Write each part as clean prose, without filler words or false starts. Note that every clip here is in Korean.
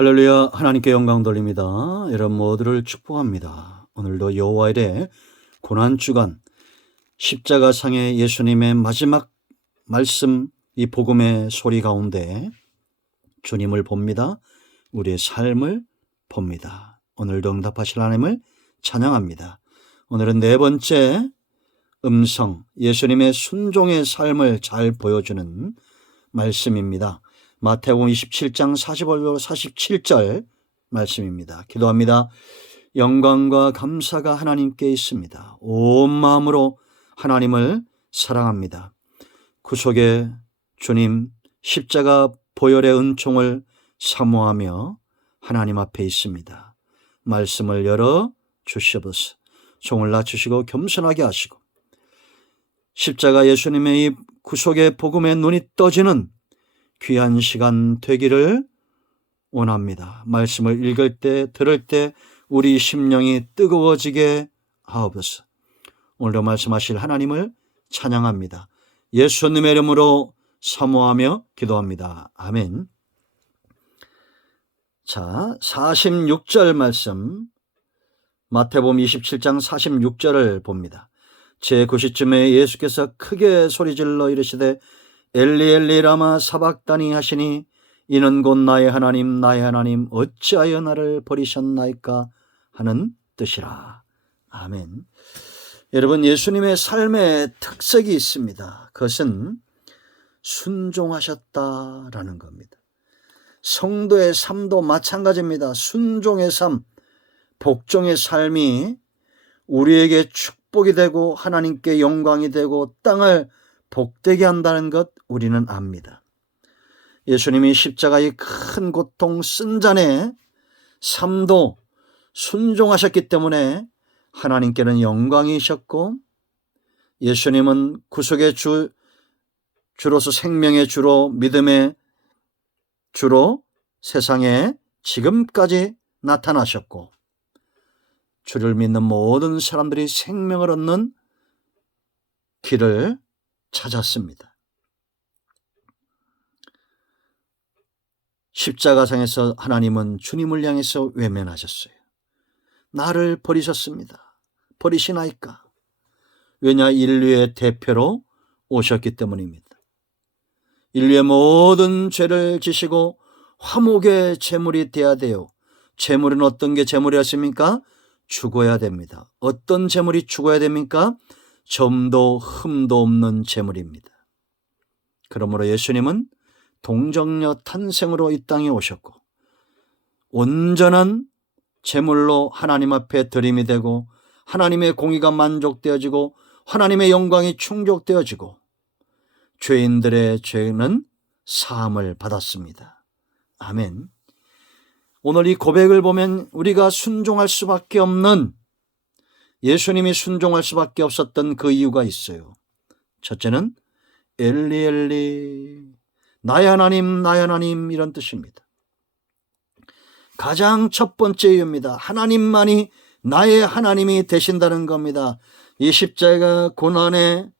할렐루야. 하나님께 영광 돌립니다. 여러분 모두를 축복합니다. 오늘도 여호와 일의 고난주간 십자가상의 예수님의 마지막 말씀, 이 복음의 소리 가운데 주님을 봅니다. 우리의 삶을 봅니다. 오늘도 응답하실 하나님을 찬양합니다. 오늘은 네 번째 음성, 예수님의 순종의 삶을 잘 보여주는 말씀입니다. 마태복음 27장 45절 47절 말씀입니다. 기도합니다. 영광과 감사가 하나님께 있습니다. 온 마음으로 하나님을 사랑합니다. 구속의 주님 십자가 보혈의 은총을 사모하며 하나님 앞에 있습니다. 말씀을 열어 주시옵소서. 종을 낮추시고 겸손하게 하시고 십자가 예수님의 이 구속의 복음에 눈이 떠지는 귀한 시간 되기를 원합니다. 말씀을 읽을 때, 들을 때 우리 심령이 뜨거워지게 하옵소서. 오늘도 말씀하실 하나님을 찬양합니다. 예수님의 이름으로 사모하며 기도합니다. 아멘. 자, 46절 말씀, 마태복음 27장 46절을 봅니다. 제9시쯤에 예수께서 크게 소리질러 이르시되 엘리 엘리 라마 사박다니 하시니 이는 곧 나의 하나님 어찌하여 나를 버리셨나이까 하는 뜻이라. 아멘. 여러분, 예수님의 삶의 특색이 있습니다. 그것은 순종하셨다라는 겁니다. 성도의 삶도 마찬가지입니다. 순종의 삶, 복종의 삶이 우리에게 축복이 되고 하나님께 영광이 되고 땅을 복되게 한다는 것 우리는 압니다. 예수님이 십자가의 큰 고통 쓴잔의 삶도 순종하셨기 때문에 하나님께는 영광이셨고, 예수님은 구속의 주로서 생명의 주로 믿음의 주로 세상에 지금까지 나타나셨고, 주를 믿는 모든 사람들이 생명을 얻는 길을 찾았습니다. 십자가상에서 하나님은 주님을 향해서 외면하셨어요. 나를 버리셨습니다. 버리시나이까? 왜냐? 인류의 대표로 오셨기 때문입니다. 인류의 모든 죄를 지시고 화목의 제물이 되어야 돼요. 제물은 어떤 게 제물이었습니까? 죽어야 됩니다. 어떤 제물이 죽어야 됩니까? 점도 흠도 없는 제물입니다. 그러므로 예수님은 동정녀 탄생으로 이 땅에 오셨고, 온전한 제물로 하나님 앞에 드림이 되고 하나님의 공의가 만족되어지고 하나님의 영광이 충족되어지고 죄인들의 죄는 사함을 받았습니다. 아멘. 오늘 이 고백을 보면 우리가 순종할 수밖에 없는, 예수님이 순종할 수밖에 없었던 그 이유가 있어요. 첫째는 엘리 엘리 나의 하나님 이런 뜻입니다. 가장 첫 번째 이유입니다. 하나님만이 나의 하나님이 되신다는 겁니다. 이 십자가 고난에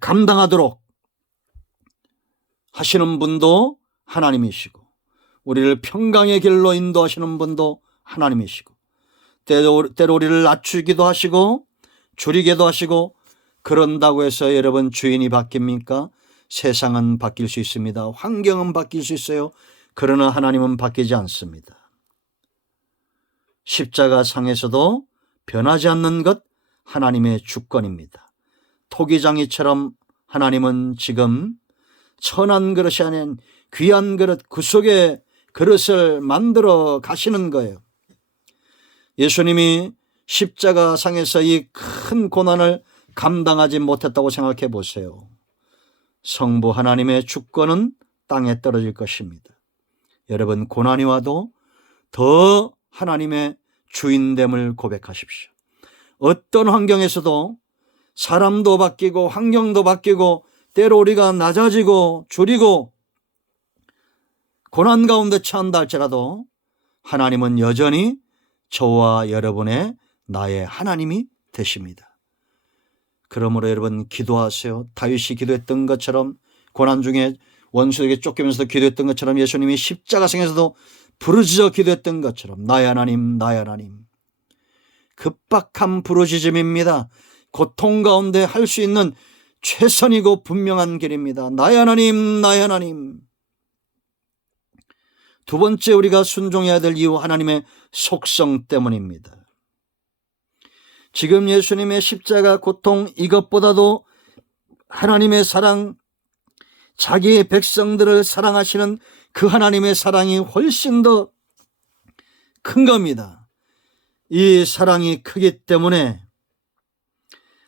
감당하도록 하시는 분도 하나님이시고, 우리를 평강의 길로 인도하시는 분도 하나님이시고, 때로 우리를 낮추기도 하시고 줄이기도 하시고, 그런다고 해서 여러분 주인이 바뀝니까? 세상은 바뀔 수 있습니다. 환경은 바뀔 수 있어요. 그러나 하나님은 바뀌지 않습니다. 십자가상에서도 변하지 않는 것, 하나님의 주권입니다. 토기장이처럼 하나님은 지금 천한 그릇이 아닌 귀한 그릇, 구속의 그릇을 만들어 가시는 거예요. 예수님이 십자가상에서 이 큰 고난을 감당하지 못했다고 생각해 보세요. 성부 하나님의 주권은 땅에 떨어질 것입니다. 여러분, 고난이 와도 더 하나님의 주인됨을 고백하십시오. 어떤 환경에서도 사람도 바뀌고 환경도 바뀌고 때로 우리가 낮아지고 줄이고 고난 가운데 처한다 할지라도 하나님은 여전히 저와 여러분의 나의 하나님이 되십니다. 그러므로 여러분 기도하세요. 다윗이 기도했던 것처럼 고난 중에 원수에게 쫓기면서도 기도했던 것처럼 예수님이 십자가상에서도 부르짖어 기도했던 것처럼 나의 하나님 나의 하나님, 급박한 부르짖음입니다. 고통 가운데 할 수 있는 최선이고 분명한 길입니다. 나의 하나님 나의 하나님. 두 번째 우리가 순종해야 될 이유, 하나님의 속성 때문입니다. 지금 예수님의 십자가 고통, 이것보다도 하나님의 사랑, 자기의 백성들을 사랑하시는 그 하나님의 사랑이 훨씬 더 큰 겁니다. 이 사랑이 크기 때문에,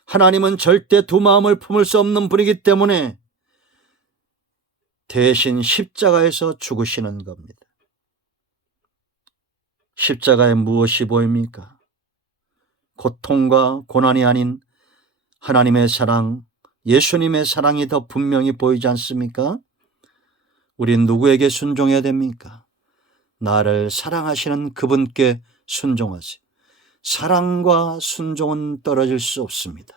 하나님은 절대 두 마음을 품을 수 없는 분이기 때문에 대신 십자가에서 죽으시는 겁니다. 십자가에 무엇이 보입니까? 고통과 고난이 아닌 하나님의 사랑, 예수님의 사랑이 더 분명히 보이지 않습니까? 우린 누구에게 순종해야 됩니까? 나를 사랑하시는 그분께 순종하세요. 사랑과 순종은 떨어질 수 없습니다.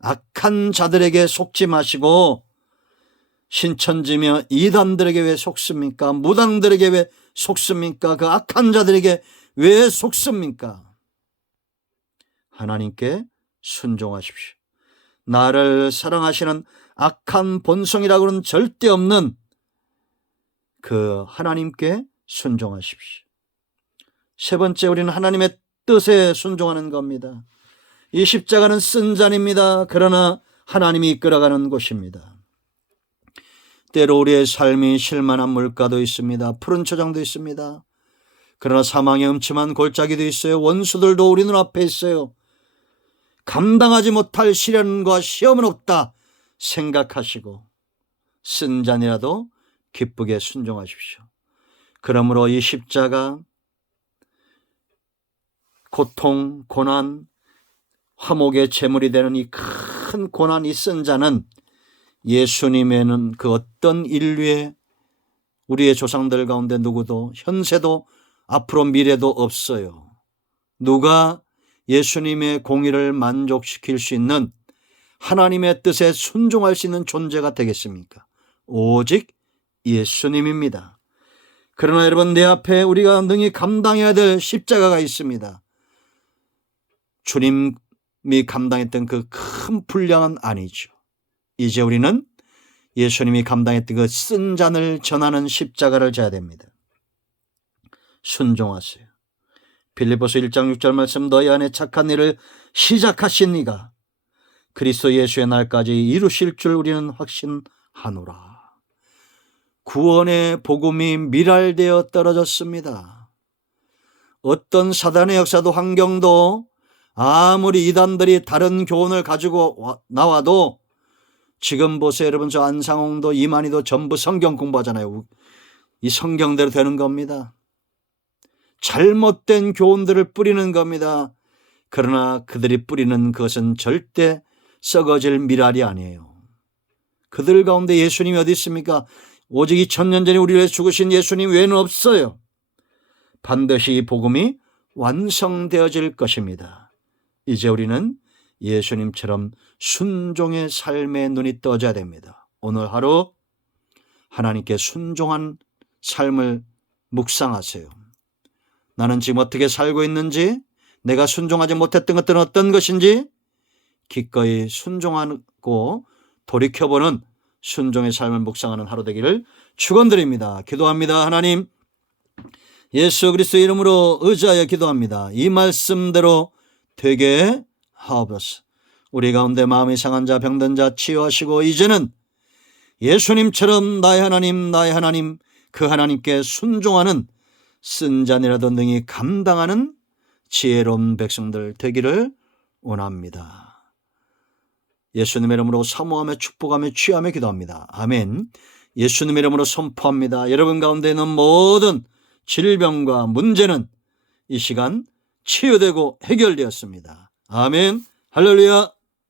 악한 자들에게 속지 마시고, 신천지며 이단들에게 왜 속습니까? 무당들에게 왜 속습니까? 그 악한 자들에게 왜 속습니까? 하나님께 순종하십시오. 나를 사랑하시는 악한 본성이라고는 절대 없는 그 하나님께 순종하십시오. 세 번째, 우리는 하나님의 뜻에 순종하는 겁니다. 이 십자가는 쓴 잔입니다. 그러나 하나님이 이끌어가는 곳입니다. 때로 우리의 삶이 실만한 물가도 있습니다. 푸른 초장도 있습니다. 그러나 사망의 음침한 골짜기도 있어요. 원수들도 우리 눈앞에 있어요. 감당하지 못할 시련과 시험은 없다 생각하시고 쓴 잔이라도 기쁘게 순종하십시오. 그러므로 이 십자가, 고통, 고난, 화목의 제물이 되는 이 큰 고난, 이 쓴 잔은 예수님에는 그 어떤 인류의, 우리의 조상들 가운데 누구도 현세도 앞으로 미래도 없어요. 누가 예수님의 공의를 만족시킬 수 있는, 하나님의 뜻에 순종할 수 있는 존재가 되겠습니까? 오직 예수님입니다. 그러나 여러분, 내 앞에 우리가 능히 감당해야 될 십자가가 있습니다. 주님이 감당했던 그 큰 분량은 아니죠. 이제 우리는 예수님이 감당했던 그 쓴 잔을 전하는 십자가를 져야 됩니다. 순종하세요. 빌립보서 1장 6절 말씀, 너희 안에 착한 일을 시작하신 이가 그리스도 예수의 날까지 이루실 줄 우리는 확신하노라. 구원의 복음이 미랄되어 떨어졌습니다. 어떤 사단의 역사도 환경도, 아무리 이단들이 다른 교훈을 가지고 나와도, 지금 보세요 여러분, 저 안상홍도 이만희도 전부 성경 공부하잖아요. 이 성경대로 되는 겁니다. 잘못된 교훈들을 뿌리는 겁니다. 그러나 그들이 뿌리는 것은 절대 썩어질 미랄이 아니에요. 그들 가운데 예수님이 어디 있습니까? 오직 2000년 전에 우리를 위해 죽으신 예수님 외에는 없어요. 반드시 이 복음이 완성되어질 것입니다. 이제 우리는 예수님처럼 순종의 삶에 눈이 떠져야 됩니다. 오늘 하루 하나님께 순종한 삶을 묵상하세요. 나는 지금 어떻게 살고 있는지, 내가 순종하지 못했던 것들은 어떤 것인지 기꺼이 순종하고 돌이켜보는 순종의 삶을 묵상하는 하루 되기를 축원드립니다. 기도합니다. 하나님, 예수 그리스도의 이름으로 의지하여 기도합니다. 이 말씀대로 되게 하옵소서. 우리 가운데 마음이 상한 자, 병든 자 치유하시고, 이제는 예수님처럼 나의 하나님 나의 하나님, 그 하나님께 순종하는 쓴 잔이라도 능히 감당하는 지혜로운 백성들 되기를 원합니다. 예수님의 이름으로 사모하며 축복하며 취하며 기도합니다. 아멘. 예수님의 이름으로 선포합니다. 여러분 가운데 있는 모든 질병과 문제는 이 시간 치유되고 해결되었습니다. 아멘. 할렐루야.